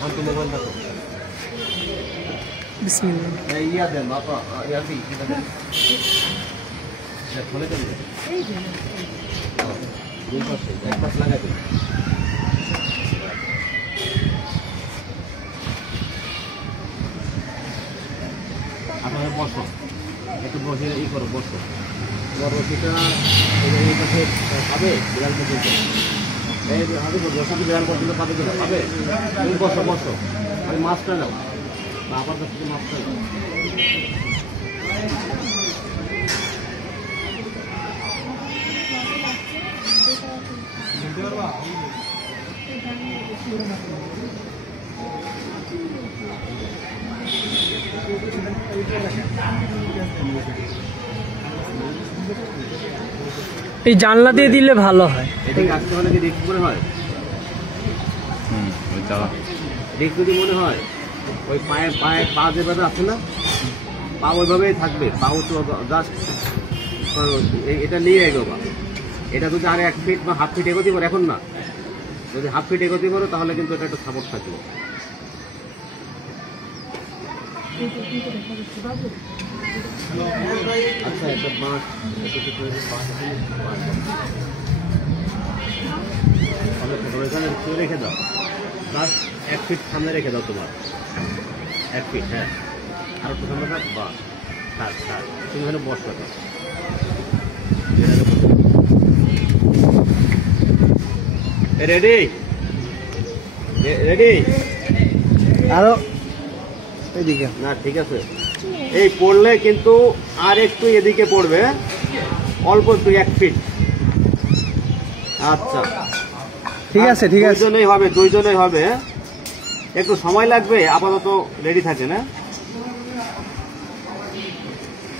শান্ত mobile দেখো। বিসমিল্লাহ। ইয়া দেন বাবা, ইয়া দি কি দেন? এটা খোলে কেন? এই যে। দুই পাশে এক পাশ লাগাই দিন। আপনারা বসো, একটু বসে ই করো, বসো। রশিটা এই পাশে পাবে, বিড়াল পর্যন্ত এই হাতে রশিটি বিড়াল পর্যন্ত পাবে কিনা? পাবে। তুমি বসো বসো, আমি মাছটা নাও, আবার কাছ থেকে মাছটা নাও। এই জানলা দিয়ে দিলে ভালো হয়। এদিকে আসতে হলে কি রিস্ক মনে হয়? রিস্ক যদি মনে হয় ওই পায়ে পায়ে পা যেভাবে আছে না, পা ওইভাবেই থাকবে, পা তো জাস্ট এটা নিয়ে এগোবা। এটা যদি আর 1 ফিট বা হাফ ফিট এগোতে পারো, এখন না, যদি হাফ ফিট এগোতে পারো তাহলে কিন্তু এটা একটা সাপোর্ট থাকবে। আচ্ছা, একটা বাঁশ রেখে দাও, প্লাস 1 ফিট সামনে রেখে দাও তোমার, 1 ফিট। হ্যাঁ, আর একটু সামনে থাক, বা থাক থাক, তুমি এখানে বসো। রেডি রেডি আরো এদিকে না, ঠিক আছে। এই পড়লে কিন্তু আর একটু এদিকে পড়বে, অল্প একটু 1 ফিট। আচ্ছা, ঠিক আছে ঠিক আছে, দুইজনেই হবে, একটু সময় লাগবে। আপাতত রেডি থাকে না,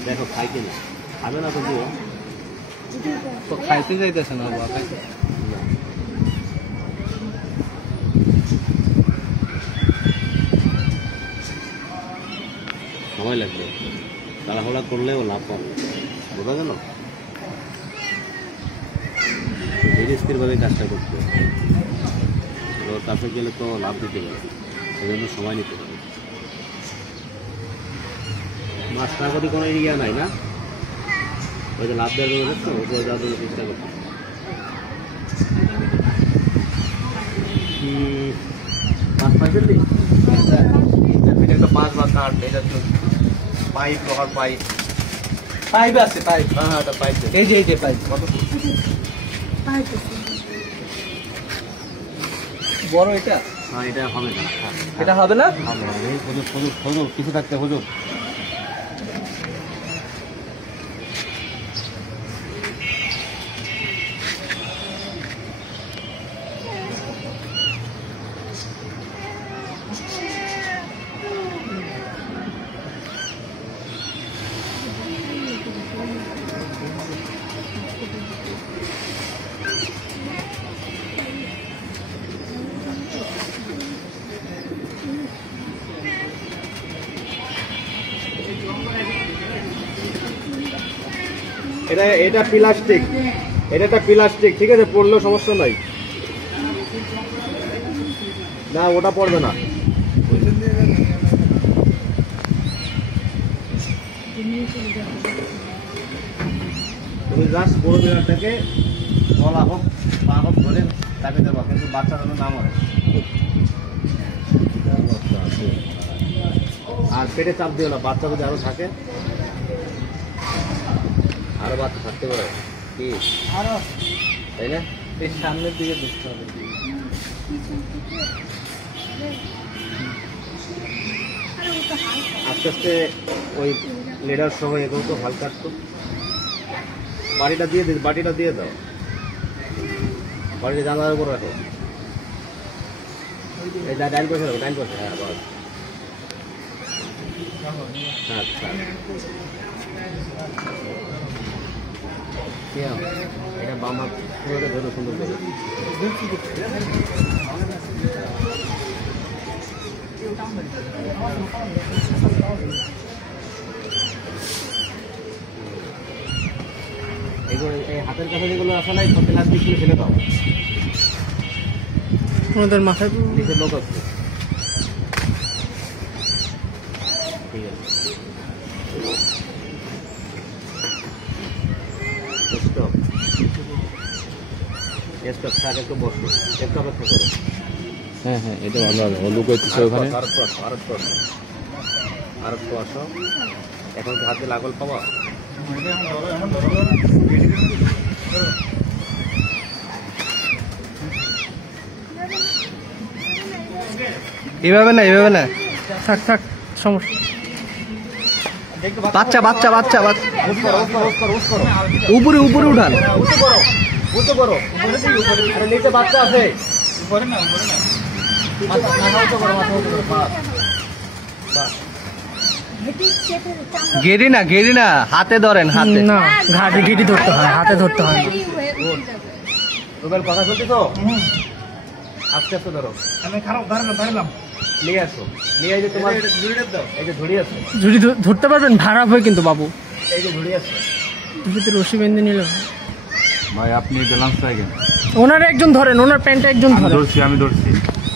দেখো খাই কিনা, খাবে না তো দিও তো খাইতে যাইতেছে না বাবা। সময় লাগবে, তাড়াহুড়া করলেও লাভ পাবে, বোঝা গেল? ধীরে স্থিরভাবে কাজটা করতে হবে, কাছে গেলে তো লাভ দিতে পারে, সেজন্য সময় নিতে পারে। মাছটার প্রতি কোনো ইয়া নাই না, ওই যে লাভ দেওয়ার জন্য দেখছো, উপরে যাওয়ার জন্য চেষ্টা করতে। মাছ পাইছেন নি? একটা 5 বা কাঠ, এটা পাইপ, লোহার পাইপ। পাইপ আছে, পাইপ। হ্যাঁ হ্যাঁ, এটা পাইপ। এই যে পাইপ। কত বড় এটা? হ্যাঁ, এটা হবে না, এটা হবে না। হুজুর কিছু থাকতে হুজুর। এটা প্লাস্টিক, এটা একটা প্লাস্টিক, ঠিক আছে, পড়লেও সমস্যা নাই। না, ওটা পড়বে না। তুমি জাস্ট বড় বিড়ালটাকে গলা হোক পা হোক ধরে তাকে দেবো, কিন্তু বাচ্চা যেন না মরে। আর পেটে চাপ দিও না, বাচ্চা যদি আরো থাকে, আরো বাচ্চা থাকতে পারে কি, তাই না? এই সামনের দিকে দেখতে হবে। আস্তে আস্তে ওই লেডার সহ এগুলো তো হালকা তো বাড়িটা দিয়ে দাও, বাড়িটা জানালার উপর রাখো। এই ডাইন পাশে রাখো, ডাইন পাশে। হ্যাঁ, বস। আচ্ছা, এটা বাম হাত ধরো সুন্দর করে। এগুলো এই হাতের কাছে যেগুলো আসে না, প্লাস্টিক গুলো ফেলে দাও। ওনাদের মাথায় নিচে লোক আছে। ঠিক আছে, স্টপ স্টপ, থাক একটু বসো, একটু অপেক্ষা করো। হ্যাঁ হ্যাঁ, এটা ভালো হবে। ও লুক হচ্ছে ওখানে। আর একটু আসো। এখন কি হাতে লাগল পাবা? এভাবে না, এভাবে না। থাক থাক, সমস্যা। বাচ্চা বাচ্চা বাচ্চা বাচ্চা উঠ করো, উঠ করো, উঠ করো, উঠ করো। উপরে উপরে উঠান। উঁচু করো, উঁচু করো। আরে নিচে বাচ্চা আছে। মাথা উঁচু করো, মাথা উঁচু করো। বাস, বাস। গেড়ি না, গেড়ি না, হাতে ধরেন, হাতে। না, ঘাটে ঘেটি ধরতে হয়, হাতে ধরতে হয় না। রুবেল কথা শুনতে তো? আস্তে আস্তে ধরো। আমি খারাপ ধরলাম। নিয়ে আসো, নিয়ে এই যে তোমার এই যে ঝুড়ি আছে, ঝুড়ি ধরতে পারবেন? ভাড়া হয় কিন্তু বাবু, এই যে ঝুড়ি আছে। ঝুড়িতে রশি বেঁধে নিলে ভাই আপনি ব্যালেন্স রাখেন। ওনার একজন ধরেন, ওনার প্যান্টে একজন ধরেন। আমি ধরছি।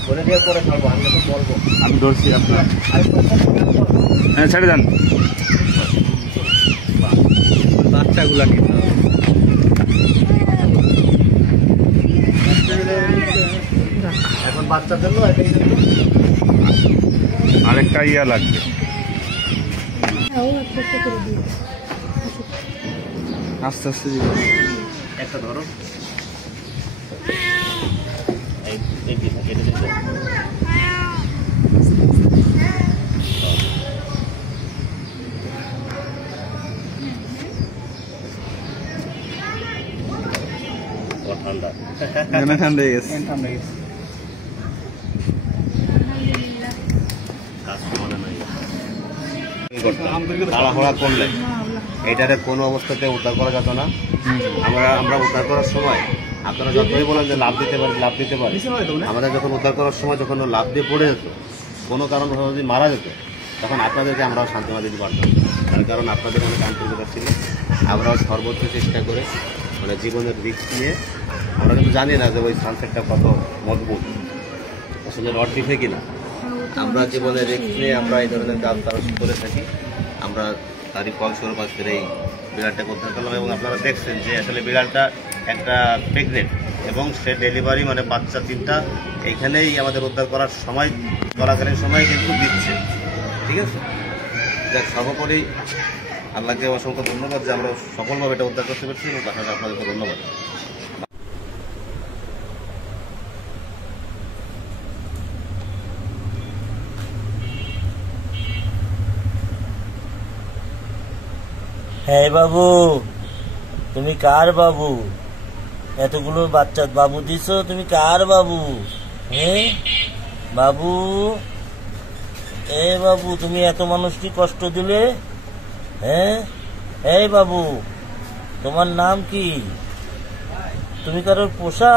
বলে দিয়ে করে ফেলবো, আমি যখন বলবো। আমি ধরছি আপনার। হ্যাঁ, ছেড়ে দেন। বাচ্চাগুলা নিতে হবে। এখন বাচ্চার জন্য এটাই আরেকটা ইয়া লাগবে। আস্তে আস্তে দিবেন। একটা ধরো। এই পিস কেটে দিতে। ঠান্ডা ঠান্ডা হয়ে গেছে। তাড়াহুড়া করলে এটারে কোনো অবস্থাতে উদ্ধার করা যেত না। আমরা উদ্ধার করার সময় আপনারা যতই বলেন যে লাভ দিতে পারি, লাভ দিতে পারি, আমাদের যখন উদ্ধার করার সময় যখন ও লাভ দিয়ে পড়ে যেত, কোনো কারণ যদি মারা যেত, তখন আপনাদেরকে আমরাও সান্ত্বনা দিতে পারতাম। তার কারণ আপনাদের অনেক আন্তরিকতা ছিল। আমরাও সর্বোচ্চ চেষ্টা করে মানে জীবনের রিস্ক নিয়ে, আমরা কিন্তু জানি না যে ওই সানসেটটা কত মজবুত, আসলে রড দিতে কিনা। আমরা জীবনে রিস্ক নিয়ে আমরা এই ধরনের কাজ তারা করে থাকি। আমরা তারই ফলস্বরূপ আজকের এই বিড়ালটাকে উদ্ধার করলাম। এবং আপনারা দেখছেন যে আসলে বিড়ালটা একটা প্রেগনেন্ট এবং সে ডেলিভারি মানে বাচ্চা 3টা এইখানেই আমাদের উদ্ধার করার সময় চলাকালীন সময় কিন্তু দিচ্ছে। ঠিক আছে, যাক সর্বোপরি আল্লাহকে অসংখ্য ধন্যবাদ যে আমরা সফলভাবে এটা উদ্ধার করতে পারছি, এবং পাশাপাশি আপনাদেরকে ধন্যবাদ। হ্যাঁ বাবু, তুমি কার বাবু? এতগুলো বাচ্চা বাবু দিছো, তুমি কার বাবু? হ্যাঁ বাবু, বাবু তুমি এত মানুষকে কষ্ট দিলে? হ্যাঁ এই বাবু, তোমার নাম কি? তুমি কারোর পোষা?